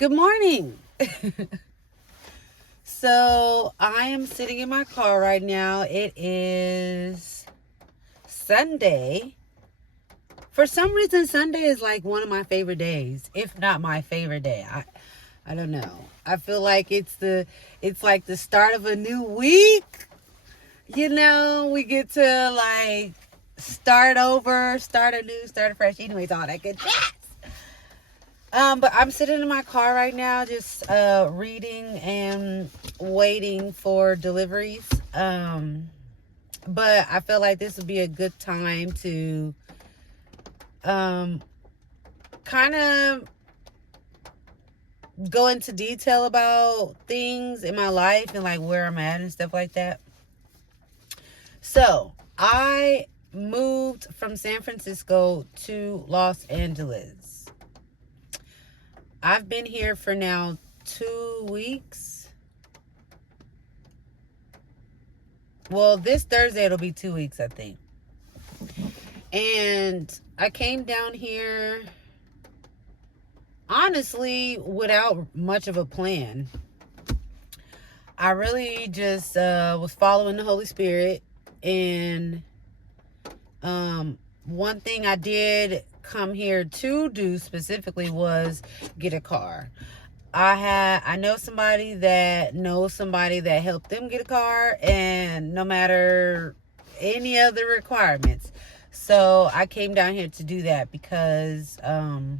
Good morning. So I am sitting in my car right now. It is Sunday. For some reason, Sunday is like one of my favorite days, if not my favorite day. I don't know. I feel like it's like the start of a new week. We get to like start over, start anew, start afresh. Anyways, all that good jazz. But I'm sitting in my car right now, just reading and waiting for deliveries. But I feel like this would be a good time to kind of go into detail about things in my life and like where I'm at and stuff like that. So I moved from San Francisco to Los Angeles. I've been here for now 2 weeks. Well, this Thursday it'll be 2 weeks, I think. And I came down here honestly without much of a plan. I really just was following the Holy Spirit. And one thing I did come here to do specifically was get a car. I know somebody that knows somebody that helped them get a car, and no matter any other requirements. So I came down here to do that because I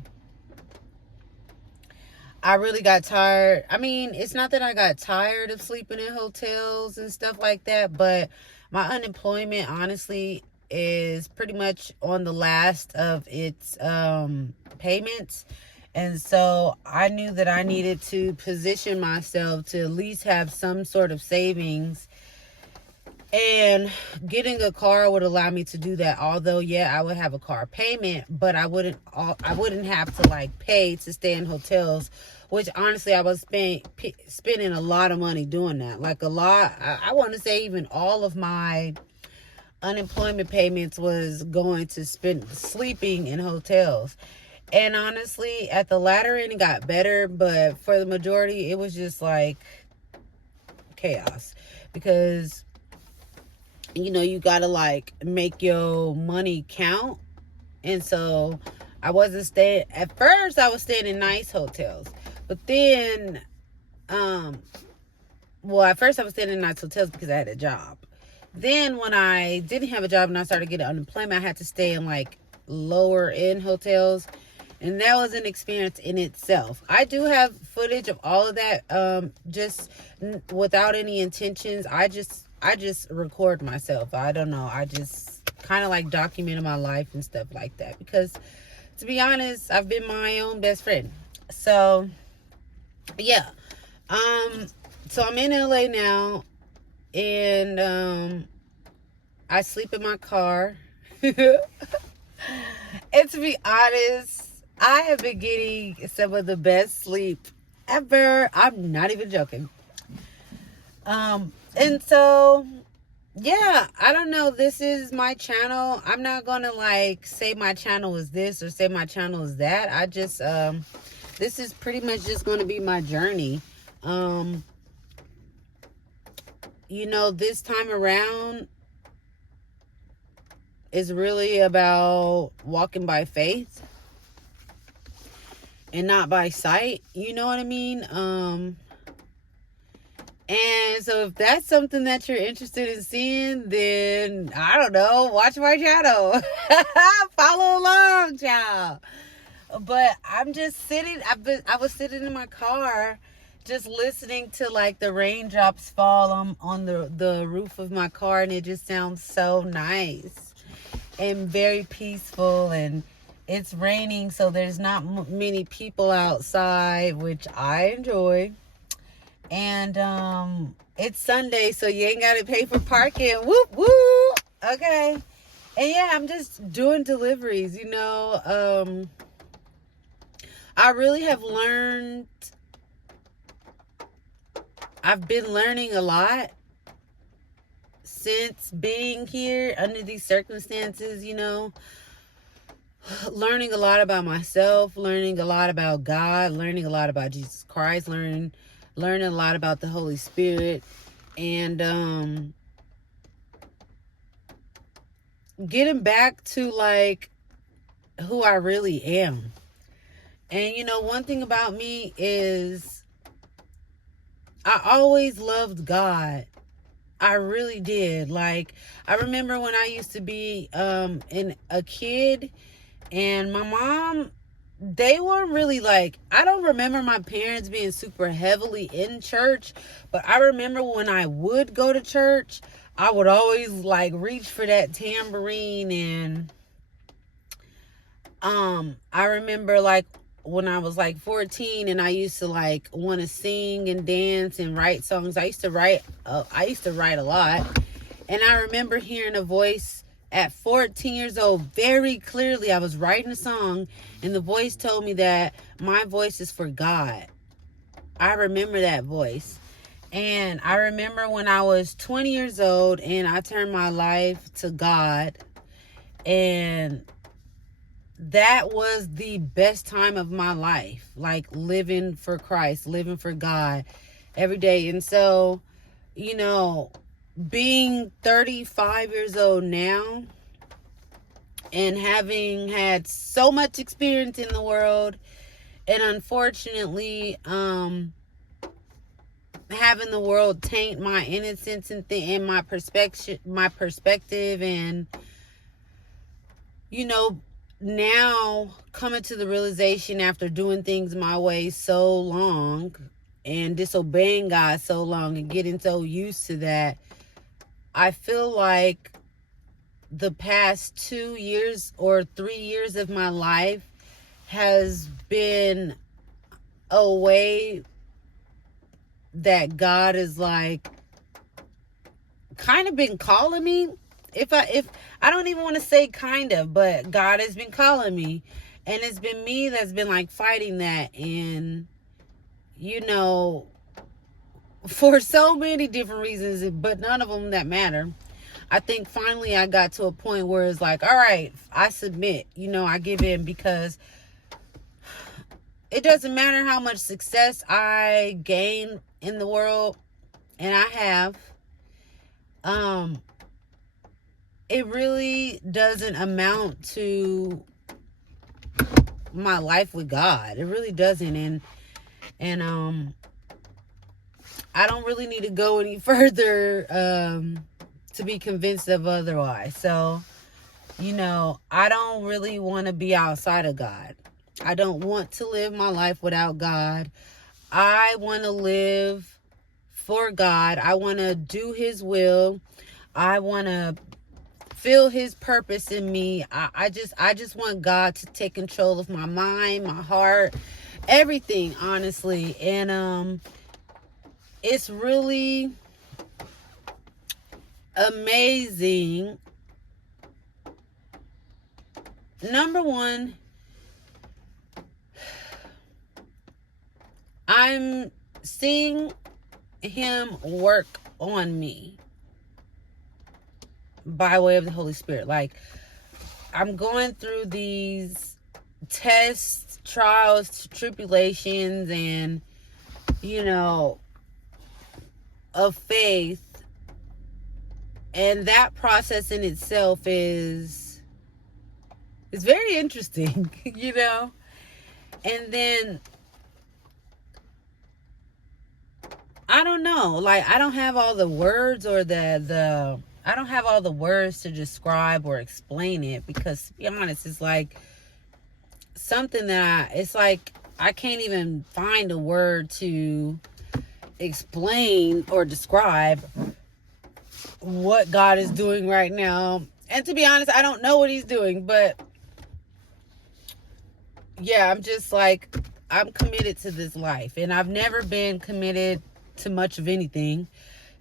really got tired. I mean, it's not that I got tired of sleeping in hotels and stuff like that, but my unemployment honestly is pretty much on the last of its payments. And so I knew that I needed to position myself to at least have some sort of savings. And getting a car would allow me to do that. Although, yeah, I would have a car payment, but I wouldn't have to like pay to stay in hotels, which honestly I was spending a lot of money doing that. Like a lot. I want to say even all of my unemployment payments was going to spend sleeping in hotels. And honestly, at the latter end, it got better. But for the majority, it was just like chaos. Because, you got to like make your money count. And so I wasn't staying. At first, I was staying in nice hotels. But then, at first I was staying in nice hotels because I had a job. Then when I didn't have a job and I started getting unemployment, I had to stay in like lower end hotels. And that was an experience in itself. I do have footage of all of that, just without any intentions. I just record myself. I don't know. I just kind of like documented my life and stuff like that. Because to be honest, I've been my own best friend. So, yeah. So I'm in LA now. And I sleep in my car. And to be honest, I have been getting some of the best sleep ever. I'm not even joking. And so, yeah, I don't know. This is my channel. I'm not going to like say my channel is this or say my channel is that. I just, this is pretty much just going to be my journey. This time around is really about walking by faith and not by sight. You know what I mean? And so if that's something that you're interested in seeing, then I don't know, watch my channel. Follow along, child. But I'm just sitting, I was sitting in my car just listening to like the raindrops fall on the roof of my car, and it just sounds so nice and very peaceful. And it's raining, so there's not many people outside, which I enjoy. And it's Sunday, so you ain't gotta pay for parking. Whoop whoop. Okay. And yeah, I'm just doing deliveries. I really have learned. I've been learning a lot since being here under these circumstances. learning a lot about myself, learning a lot about God, learning a lot about Jesus Christ, learning a lot about the Holy Spirit, and getting back to like who I really am. And you know, one thing about me is I always loved God. I really did. Like, I remember when I used to be a kid, and my mom, they weren't really like, I don't remember my parents being super heavily in church, but I remember when I would go to church, I would always like reach for that tambourine. And I remember like when I was like 14 and I used to like want to sing and dance and write songs. I used to write a lot. And I remember hearing a voice at 14 years old very clearly. I was writing a song and the voice told me that my voice is for God. I remember that voice. And I remember when I was 20 years old and I turned my life to God, and that was the best time of my life, like living for Christ, living for God every day. And so, you know, being 35 years old now and having had so much experience in the world, and unfortunately having the world taint my innocence and my perspective, and you know, now coming to the realization after doing things my way so long and disobeying God so long and getting so used to that, I feel like the past 2 years or 3 years of my life has been a way that God is like kind of been calling me. If I don't even want to say kind of, but God has been calling me, and it's been me that's been like fighting that. And you know, for so many different reasons, but none of them that matter, I think finally I got to a point where it's like, all right, I submit, you know, I give in, because it doesn't matter how much success I gain in the world, and I have, it really doesn't amount to my life with God. It really doesn't. And I don't really need to go any further to be convinced of otherwise. So, you know, I don't really want to be outside of God. I don't want to live my life without God. I want to live for God. I want to do his will. I want to feel his purpose in me. I just want God to take control of my mind, my heart, everything, honestly. And it's really amazing. Number one, I'm seeing him work on me by way of the Holy Spirit. Like, I'm going through these tests, trials, tribulations, and you know, of faith, and that process in itself is very interesting. You know. And then I don't know, like, I don't have all the words or I don't have all the words to describe or explain it, because to be honest, it's like something that it's like I can't even find a word to explain or describe what God is doing right now. And to be honest, I don't know what he's doing, but yeah, I'm just like, I'm committed to this life, and I've never been committed to much of anything.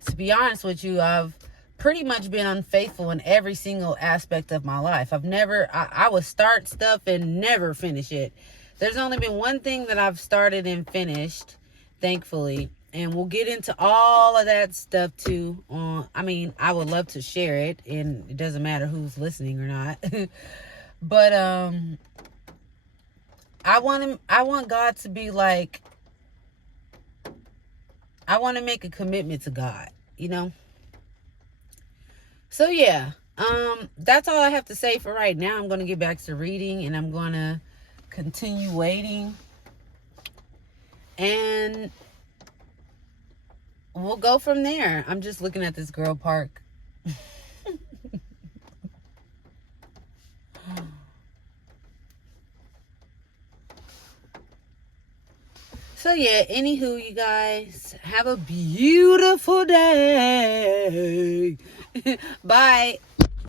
To be honest with you, I've pretty much been unfaithful in every single aspect of my life. I would start stuff and never finish it. There's only been one thing that I've started and finished, thankfully. And we'll get into all of that stuff too. I would love to share it, and it doesn't matter who's listening or not. But I want God to be like, I want to make a commitment to God, you know? So yeah, that's all I have to say for right now. I'm going to get back to reading, and I'm going to continue waiting, and we'll go from there. I'm just looking at this girl park. So yeah, anywho, you guys, have a beautiful day. Bye.